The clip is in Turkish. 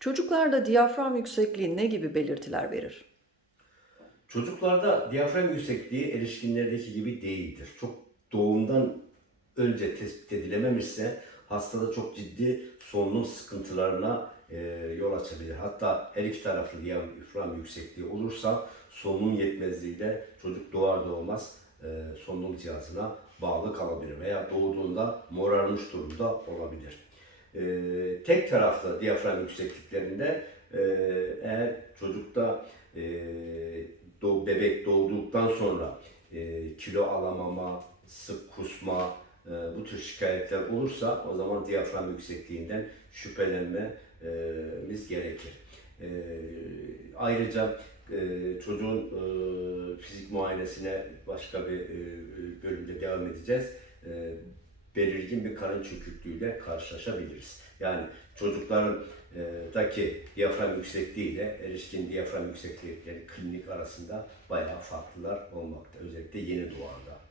Çocuklarda diyafram yüksekliği ne gibi belirtiler verir? Çocuklarda diyafram yüksekliği erişkinlerdeki gibi değildir. Çok doğumdan önce tespit edilememişse hastada çok ciddi solunum sıkıntılarına e, yol açabilir. Hatta her iki taraflı diyafram yüksekliği olursa solunum yetmezliğiyle çocuk doğar doğmaz e, solunum cihazına bağlı kalabilir veya doğduğunda morarmış durumda olabilir. E, tek taraflı diyafram yüksekliklerinde e, eğer çocukta e, doğ, bebek doğduktan sonra e, kilo alamama, sık kusma, e, bu tür şikayetler olursa o zaman diyafram yüksekliğinden şüphelenmemiz gerekir. E, ayrıca e, çocuğun e, fizik muayenesine başka bir e, bölümde devam edeceğiz. Belirgin bir karın çöküklüğüyle karşılaşabiliriz. Yani çocukların e, daki diyafram yüksekliği ile erişkin diyafram yükseklikleri klinik arasında bayağı farklılar olmakta. Özellikle yeni doğanda.